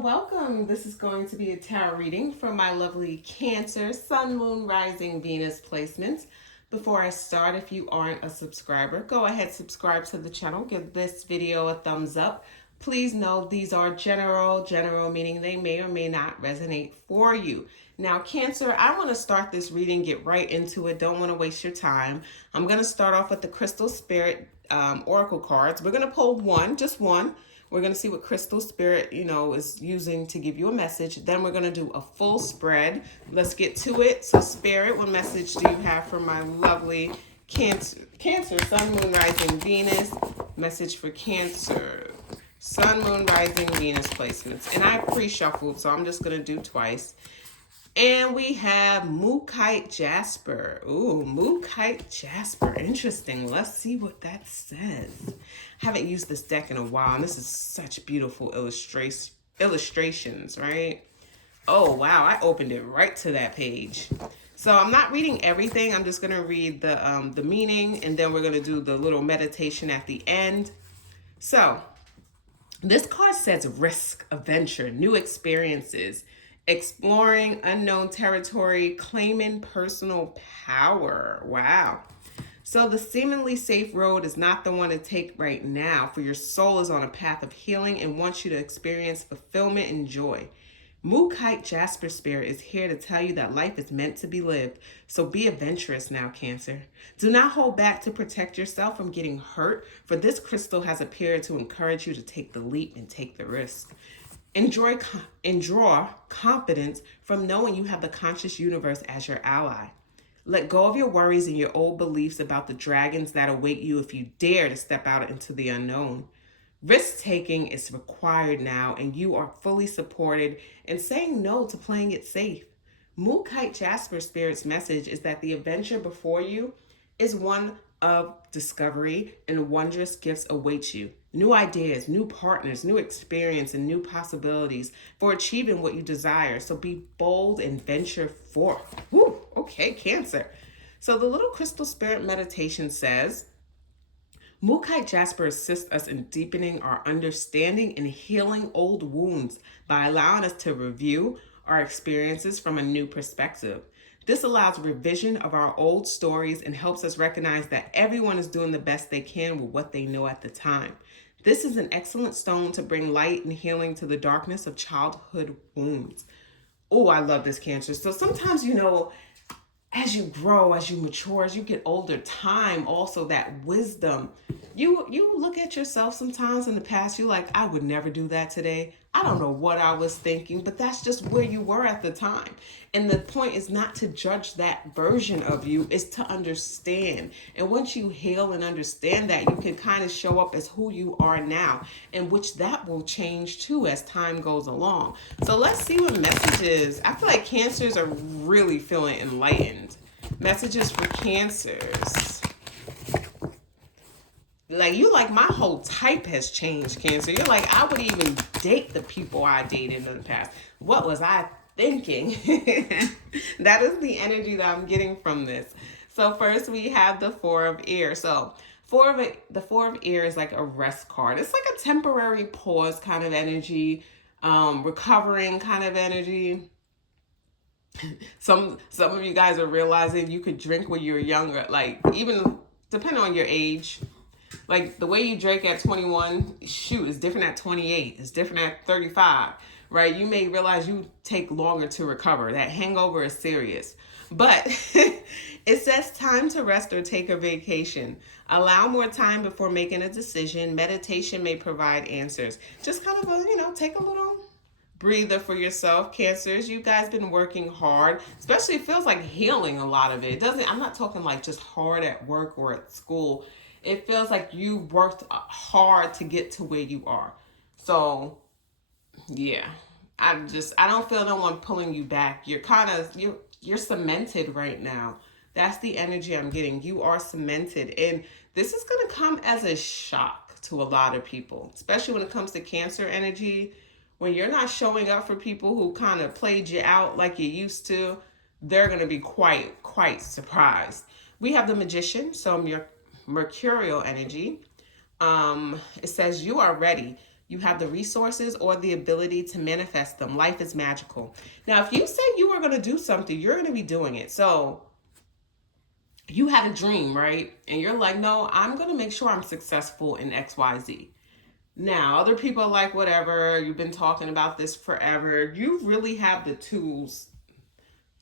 Welcome. This is going to be a tarot reading for my lovely Cancer, Sun, Moon, Rising, Venus placements. Before I start, if you aren't a subscriber, go ahead, subscribe to the channel, give this video a thumbs up. Please know these are general meaning they may or may not resonate for you. Now, Cancer, I want to start this reading, get right into it. Don't want to waste your time. I'm going to start off with the Crystal Spirit Oracle cards. We're going to pull one, just one. We're going to see what Crystal Spirit, is using to give you a message. Then we're going to do a full spread. Let's get to it. So, Spirit, what message do you have for my lovely Cancer, Sun, Moon, Rising, Venus? Message for Cancer, Sun, Moon, Rising, Venus placements. And I pre-shuffled, so I'm just going to do twice. And we have Mookaite Jasper. Ooh, Mookaite Jasper. Interesting. Let's see what that says. I haven't used this deck in a while, and this is such beautiful illustrations, right? Oh, wow. I opened it right to that page. So I'm not reading everything. I'm just going to read the meaning, and then we're going to do the little meditation at the end. So this card says risk, adventure, new experiences, exploring unknown territory, claiming personal power. Wow. So the seemingly safe road is not the one to take right now, for your soul is on a path of healing and wants you to experience fulfillment and joy. Mookaite Jasper Spirit is here to tell you that life is meant to be lived, so be adventurous now, Cancer. Do not hold back to protect yourself from getting hurt, for this crystal has appeared to encourage you to take the leap and take the risk. Enjoy and draw confidence from knowing you have the conscious universe as your ally. Let go of your worries and your old beliefs about the dragons that await you if you dare to step out into the unknown. Risk-taking is required now, and you are fully supported in saying no to playing it safe. Mookaite Jasper Spirit's message is that the adventure before you is one of discovery, and wondrous gifts await you. New ideas, new partners, new experience, and new possibilities for achieving what you desire. So be bold and venture forth. Woo, okay, Cancer. So the little Crystal Spirit meditation says, Mookaite Jasper assists us in deepening our understanding and healing old wounds by allowing us to review our experiences from a new perspective. This allows revision of our old stories and helps us recognize that everyone is doing the best they can with what they know at the time. This is an excellent stone to bring light and healing to the darkness of childhood wounds. Oh, I love this, Cancer. So sometimes, as you grow, as you mature, as you get older, time, also that wisdom, you look at yourself sometimes in the past, you're like, I would never do that today. I don't know what I was thinking, but that's just where you were at the time. And the point is not to judge that version of you, is to understand. And once you heal and understand that, you can kind of show up as who you are now, and which that will change too as time goes along. So let's see what messages. I feel like Cancers are really feeling enlightened. Messages for Cancers. Like my whole type has changed, Cancer. You're like, I would even date the people I dated in the past. What was I thinking? That is the energy that I'm getting from this. So first we have the Four of Air. So the Four of Air is like a rest card. It's like a temporary pause kind of energy, recovering kind of energy. Some of you guys are realizing you could drink when you're younger, like even depending on your age. Like the way you drink at 21, shoot, is different at 28. It's different at 35, right? You may realize you take longer to recover. That hangover is serious. But it says time to rest or take a vacation. Allow more time before making a decision. Meditation may provide answers. Just kind of, take a little breather for yourself, Cancers. You guys been working hard, especially it feels like healing a lot of it. I'm not talking like just hard at work or at school. It feels like you worked hard to get to where you are. So, yeah, I don't feel no one pulling you back. You're cemented right now. That's the energy I'm getting. You are cemented. And this is going to come as a shock to a lot of people, especially when it comes to Cancer energy. When you're not showing up for people who kind of played you out like you used to, they're going to be quite surprised. We have the Magician, so your mercurial energy. It says you are ready. You have the resources or the ability to manifest them. Life is magical. Now, if you say you are going to do something, you're going to be doing it. So you had a dream, right? And you're like, no, I'm going to make sure I'm successful in XYZ. Now, other people are like, whatever, you've been talking about this forever. You really have the tools,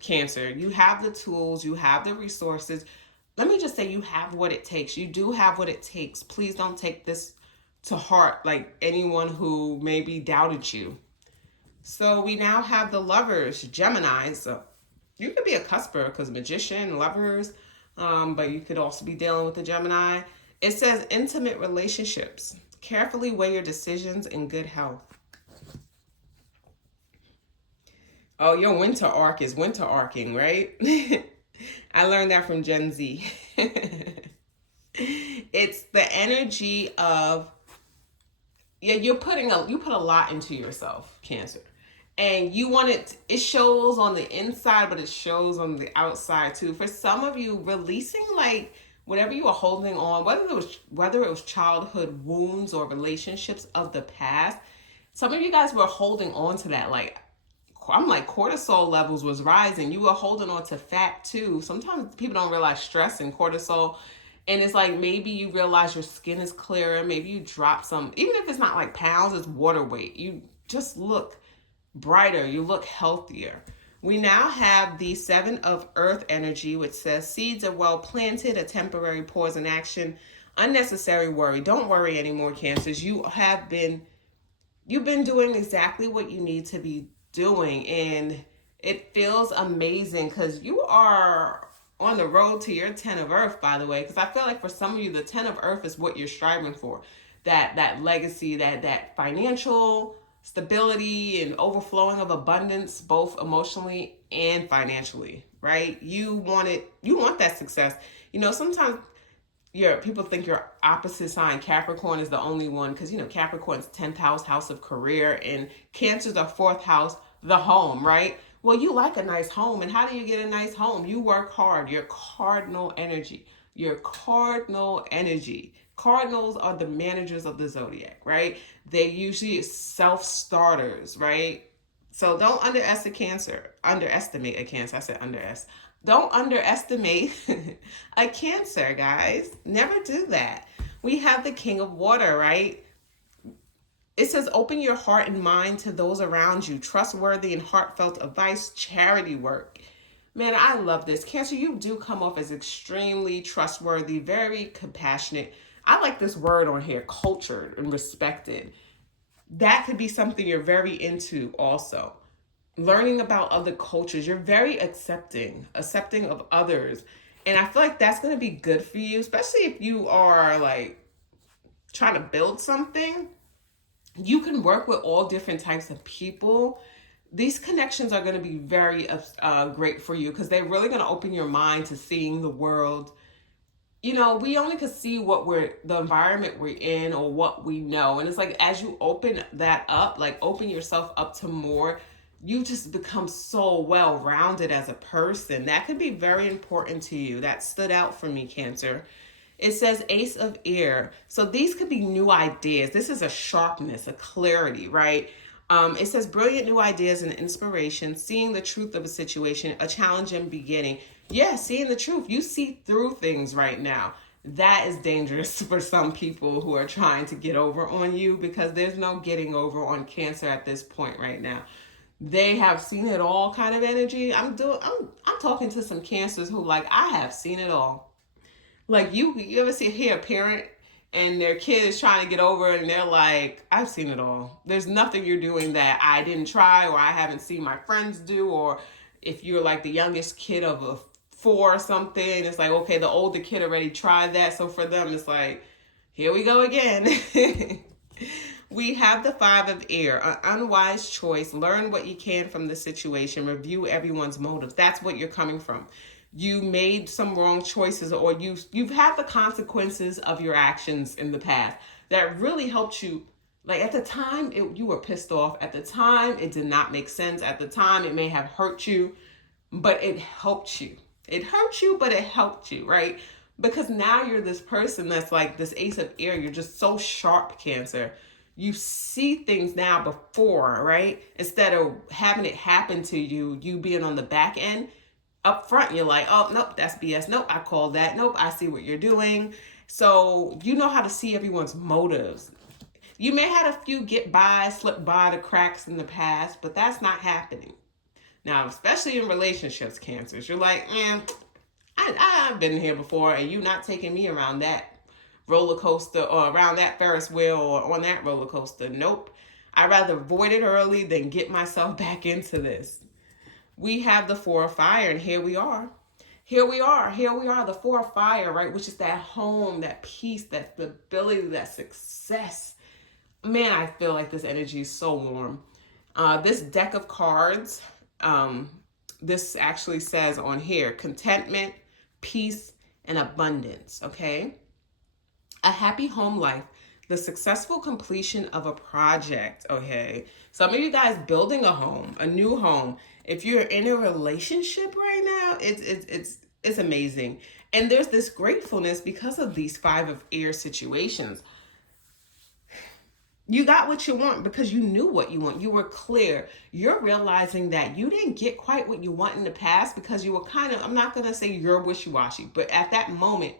Cancer. You have the tools, you have the resources. Let me just say, you have what it takes. You do have what it takes. Please don't take this to heart, like anyone who maybe doubted you. So we now have the Lovers, Gemini. So you could be a cusper because Magician, Lovers, but you could also be dealing with the Gemini. It says intimate relationships. Carefully weigh your decisions in good health. Oh, your winter arc is winter arcing, right? I learned that from Gen Z. It's the energy of, yeah, you put a lot into yourself, Cancer. And you want it shows on the inside, but it shows on the outside too. For some of you, releasing like whatever you were holding on, whether it was childhood wounds or relationships of the past, some of you guys were holding on to that. Like, I'm like, cortisol levels was rising. You were holding on to fat too. Sometimes people don't realize stress and cortisol. And it's like, maybe you realize your skin is clearer. Maybe you drop some, even if it's not like pounds, it's water weight. You just look brighter. You look healthier. We now have the 7 of Earth energy, which says seeds are well planted, a temporary pause in action, unnecessary worry. Don't worry anymore, Cancers. You've been doing exactly what you need to be doing, and it feels amazing because you are on the road to your 10 of Earth, by the way, because I feel like for some of you, the 10 of Earth is what you're striving for. That legacy, that financial stability and overflowing of abundance, both emotionally and financially, right? You want that success. Sometimes people think your opposite sign, Capricorn, is the only one, because Capricorn's 10th house of career, and Cancer's the 4th house, the home, right? Well, you like a nice home, and how do you get a nice home? You work hard. Your cardinal energy. Cardinals are the managers of the zodiac, right? They usually self-starters, right? So don't underestimate a Cancer. I said don't underestimate a Cancer, guys. Never do that. We have the King of Water, right? It says open your heart and mind to those around you. Trustworthy and heartfelt advice, charity work. Man, I love this. Cancer, you do come off as extremely trustworthy, very compassionate. I like this word on here, cultured and respected. That could be something you're very into also. Learning about other cultures. You're very accepting of others. And I feel like that's going to be good for you, especially if you are like trying to build something. You can work with all different types of people. These connections are going to be very great for you because they're really going to open your mind to seeing the world. We only can see the environment we're in or what we know. And it's like, as you open that up, like open yourself up to more, you just become so well-rounded as a person. That could be very important to you. That stood out for me, Cancer. It says Ace of Air. So these could be new ideas. This is a sharpness, a clarity, right? It says brilliant new ideas and inspiration, seeing the truth of a situation, a challenging beginning. Yeah, seeing the truth. You see through things right now. That is dangerous for some people who are trying to get over on you, because there's no getting over on Cancer at this point right now. They have seen it all kind of energy. I'm talking to some Cancers who like, I have seen it all. Like you ever hear a parent and their kid is trying to get over and they're like, I've seen it all. There's nothing you're doing that I didn't try or I haven't seen my friends do. Or if you're like the youngest kid of a 4 or something, it's like, okay, the older kid already tried that. So for them, it's like, here we go again. We have the 5 of Air, an unwise choice. Learn what you can from the situation. Review everyone's motives. That's what you're coming from. You made some wrong choices, or you've had the consequences of your actions in the past that really helped you. Like at the time, you were pissed off. At the time, it did not make sense. At the time, it may have hurt you, but it helped you. It hurt you, but it helped you, right? Because now you're this person that's like this Ace of Air. You're just so sharp, Cancer. You see things now before, right? Instead of having it happen to you, you being on the back end. Up front, you're like, oh, nope, that's BS. Nope, I called that. Nope, I see what you're doing. So you know how to see everyone's motives. You may have a few slip by the cracks in the past, but that's not happening. Now, especially in relationships, Cancers, you're like, man, I've been here before, and you not taking me around that roller coaster or around that Ferris wheel or on that roller coaster. Nope. I'd rather avoid it early than get myself back into this. We have the Four of Fire, and here we are. Here we are, the Four of Fire, right? Which is that home, that peace, that stability, that success. Man, I feel like this energy is so warm. This deck of cards, this actually says on here, contentment, peace, and abundance, okay? A happy home life, the successful completion of a project, okay? Some of you guys building a home, a new home. If you're in a relationship right now, it's amazing. And there's this gratefulness because of these Five of Air situations. You got what you want because you knew what you want. You were clear. You're realizing that you didn't get quite what you want in the past because you were kind of, I'm not going to say you're wishy-washy, but at that moment,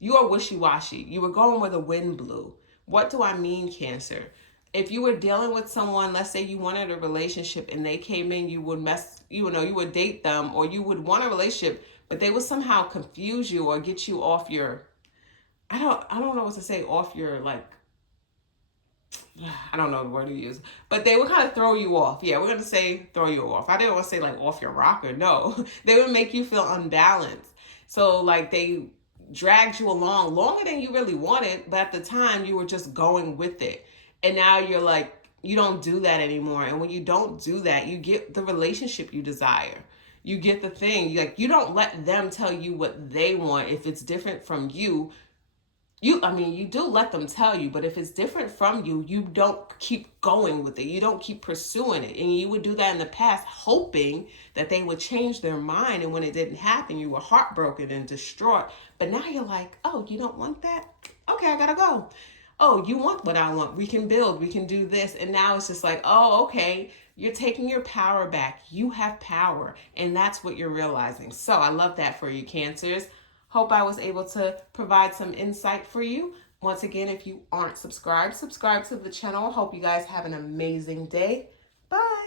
you are wishy-washy. You were going where the wind blew. What do I mean, Cancer? If you were dealing with someone, let's say you wanted a relationship and they came in, you would you would date them, or you would want a relationship, but they would somehow confuse you or get you off your, I don't know what to say, off your, like, I don't know the word to use, but they would kind of throw you off. Yeah, we're going to say throw you off. I didn't want to say like off your rocker. No, they would make you feel unbalanced. So like they dragged you along longer than you really wanted, but at the time you were just going with it. And now you're like, you don't do that anymore. And when you don't do that, you get the relationship you desire. You get the thing. You don't let them tell you what they want. If it's different from you, you do let them tell you, but if it's different from you, you don't keep going with it. You don't keep pursuing it. And you would do that in the past, hoping that they would change their mind. And when it didn't happen, you were heartbroken and distraught. But now you're like, oh, you don't want that? Okay, I gotta go. Oh, you want what I want. We can build, we can do this. And now it's just like, oh, okay, you're taking your power back. You have power. And that's what you're realizing. So I love that for you, Cancers. Hope I was able to provide some insight for you. Once again, if you aren't subscribed, subscribe to the channel. Hope you guys have an amazing day. Bye.